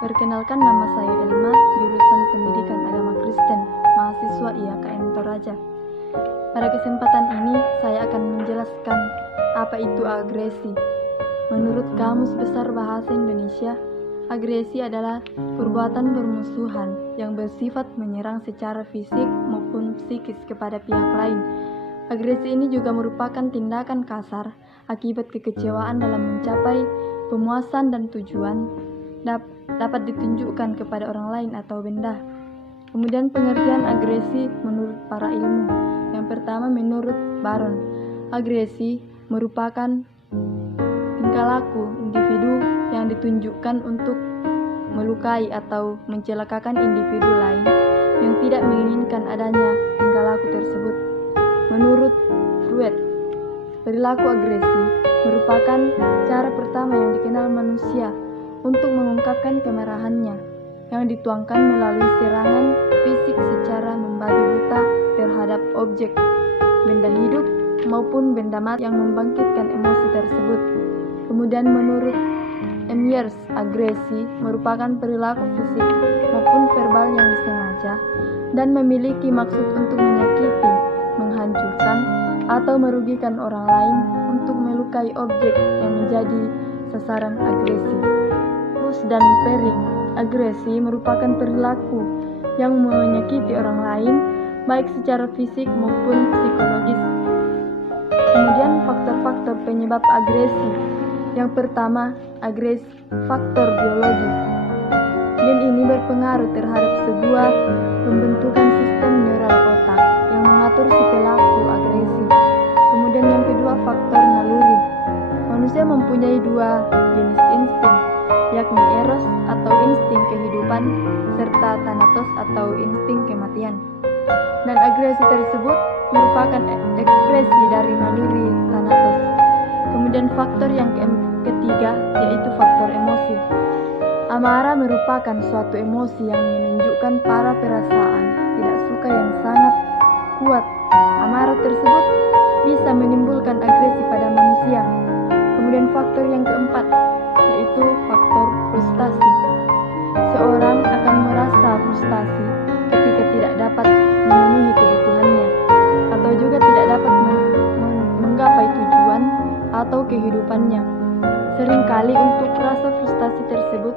Perkenalkan, nama saya Elma, jurusan Pendidikan Agama Kristen, mahasiswa IAKN Toraja. Pada kesempatan ini, saya akan menjelaskan apa itu agresi. Menurut Kamus Besar Bahasa Indonesia, agresi adalah perbuatan bermusuhan yang bersifat menyerang secara fisik maupun psikis kepada pihak lain. Agresi ini juga merupakan tindakan kasar akibat kekecewaan dalam mencapai pemuasan dan tujuan dapat ditunjukkan kepada orang lain atau benda. Kemudian pengertian agresi menurut para ilmu. Yang pertama, menurut Baron, agresi merupakan tingkah laku individu yang ditunjukkan untuk melukai atau mencelakakan individu lain yang tidak menginginkan adanya tingkah laku tersebut. Menurut Freud, perilaku agresi merupakan cara pertama yang dikenal manusia untuk mengungkapkan kemarahannya yang dituangkan melalui serangan fisik secara membabi buta terhadap objek, benda hidup maupun benda mati yang membangkitkan emosi tersebut. Kemudian menurut Myers, agresi merupakan perilaku fisik maupun verbal yang disengaja dan memiliki maksud untuk menyakiti, menghancurkan, atau merugikan orang lain untuk melukai objek yang menjadi sasaran agresi. Dan Perring, agresi merupakan perilaku yang menyakiti orang lain baik secara fisik maupun psikologis. Kemudian faktor-faktor penyebab agresi. Yang pertama, agresi faktor biologi. Gen ini berpengaruh terhadap sebuah pembentukan sistem neural otak yang mengatur si pelaku agresi. Kemudian yang kedua, faktor naluri. Manusia mempunyai dua jenis insting, yakni eros atau insting kehidupan serta thanatos atau insting kematian. Dan agresi tersebut merupakan ekspresi dari naluri thanatos. Kemudian faktor yang ketiga yaitu faktor emosi. Amarah merupakan suatu emosi yang menunjukkan para perasaan tidak suka yang sangat kuat. Amarah tersebut bisa menimbulkan agresi pada manusia. Kemudian faktor yang keempat yaitu faktor frustasi. Seorang akan merasa frustasi ketika tidak dapat memenuhi kebutuhannya atau juga tidak dapat menggapai tujuan atau kehidupannya. Seringkali untuk rasa frustasi tersebut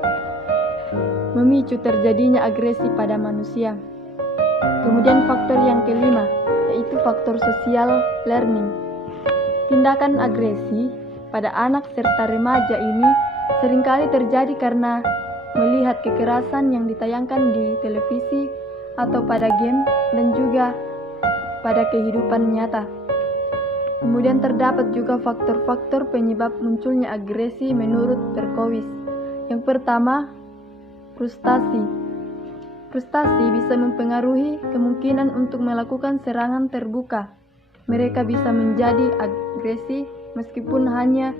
memicu terjadinya agresi pada manusia. Kemudian faktor yang kelima yaitu faktor sosial learning. Tindakan agresi pada anak serta remaja ini seringkali terjadi karena melihat kekerasan yang ditayangkan di televisi atau pada game dan juga pada kehidupan nyata. Kemudian terdapat juga faktor-faktor penyebab munculnya agresi menurut Berkowitz. Yang pertama, frustasi. Frustasi bisa mempengaruhi kemungkinan untuk melakukan serangan terbuka. Mereka bisa menjadi agresi meskipun hanya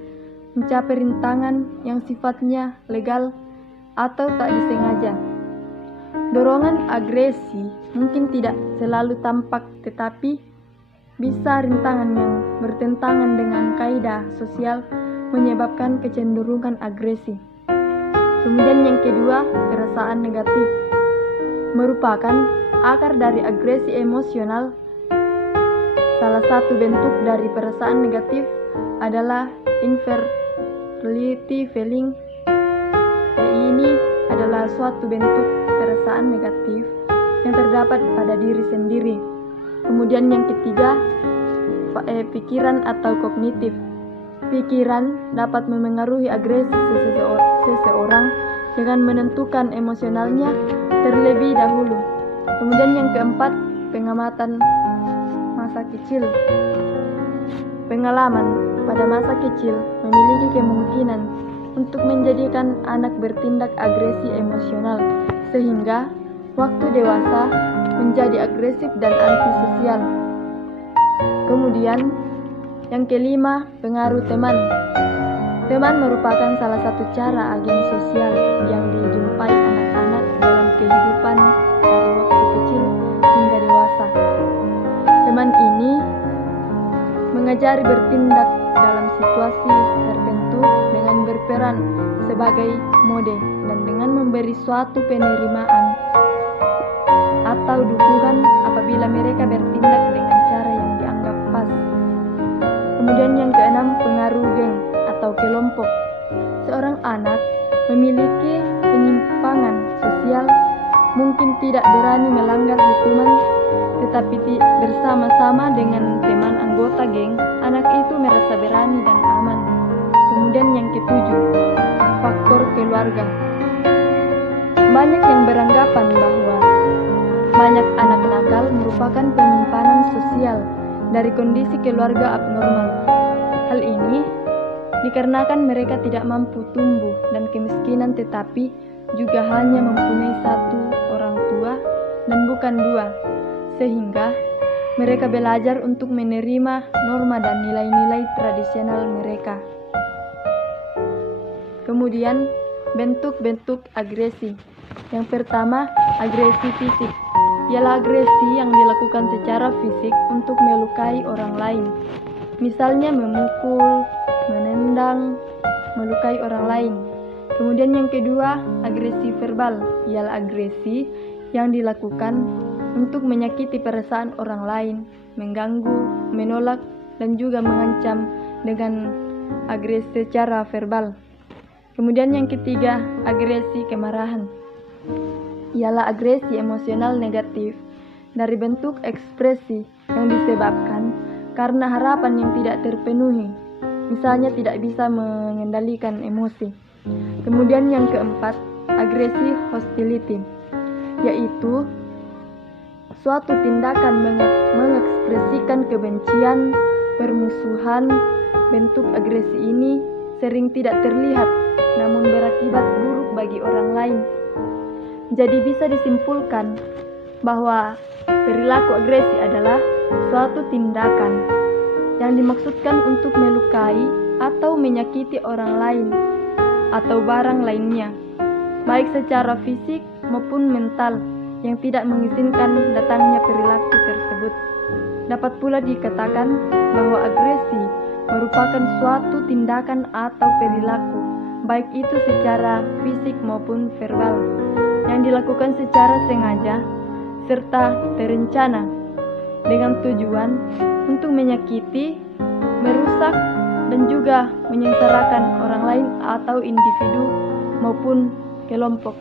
mencapai rintangan yang sifatnya legal atau tak disengaja. Dorongan agresi mungkin tidak selalu tampak, tetapi bisa rintangan yang bertentangan dengan kaidah sosial menyebabkan kecenderungan agresi. Kemudian yang kedua, perasaan negatif merupakan akar dari agresi emosional. Salah satu bentuk dari perasaan negatif adalah inferiority feeling. Ini adalah suatu bentuk perasaan negatif yang terdapat pada diri sendiri. Kemudian yang ketiga, pikiran atau kognitif. Pikiran dapat memengaruhi agresi seseorang dengan menentukan emosionalnya terlebih dahulu. Kemudian yang keempat, pengamatan masa kecil. Pengalaman pada masa kecil memiliki kemungkinan untuk menjadikan anak bertindak agresi emosional, sehingga waktu dewasa menjadi agresif dan antisosial. Kemudian yang kelima, pengaruh teman. Teman merupakan salah satu cara agen sosial yang dijumpai anak-anak dalam kehidupan dari waktu kecil hingga dewasa. Teman ini mengajari bertindak dalam situasi tertentu dengan yang berperan sebagai mode dan dengan memberi suatu penerimaan atau dukungan apabila mereka bertindak dengan cara yang dianggap pas. Kemudian yang keenam, pengaruh geng atau kelompok. Seorang anak memiliki penyimpangan sosial, mungkin tidak berani melanggar hukuman, tetapi bersama-sama dengan teman anggota geng, anak itu merasa berani dan aman. Kemudian yang ketujuh, faktor keluarga. Banyak yang beranggapan bahwa banyak anak nakal merupakan penyimpanan sosial dari kondisi keluarga abnormal. Hal ini dikarenakan mereka tidak mampu tumbuh dan kemiskinan, tetapi juga hanya mempunyai satu orang tua dan bukan dua, sehingga mereka belajar untuk menerima norma dan nilai-nilai tradisional mereka. Kemudian bentuk-bentuk agresi. Yang pertama, agresi fisik. Ialah agresi yang dilakukan secara fisik untuk melukai orang lain. Misalnya memukul, menendang, melukai orang lain. Kemudian yang kedua, agresi verbal. Ialah agresi yang dilakukan untuk menyakiti perasaan orang lain, mengganggu, menolak, dan juga mengancam dengan agresi secara verbal. Kemudian yang ketiga, agresi kemarahan. Ialah agresi emosional negatif dari bentuk ekspresi yang disebabkan karena harapan yang tidak terpenuhi, misalnya tidak bisa mengendalikan emosi. Kemudian yang keempat, agresi hostility, yaitu suatu tindakan mengekspresikan kebencian, permusuhan. Bentuk agresi ini sering tidak terlihat, namun berakibat buruk bagi orang lain. Jadi bisa disimpulkan bahwa perilaku agresi adalah suatu tindakan yang dimaksudkan untuk melukai atau menyakiti orang lain atau barang lainnya, baik secara fisik maupun mental, yang tidak mengizinkan datangnya perilaku tersebut. Dapat pula dikatakan bahwa agresi merupakan suatu tindakan atau perilaku, baik itu secara fisik maupun verbal, yang dilakukan secara sengaja serta terencana dengan tujuan untuk menyakiti, merusak, dan juga menyengsarakan orang lain atau individu maupun kelompok.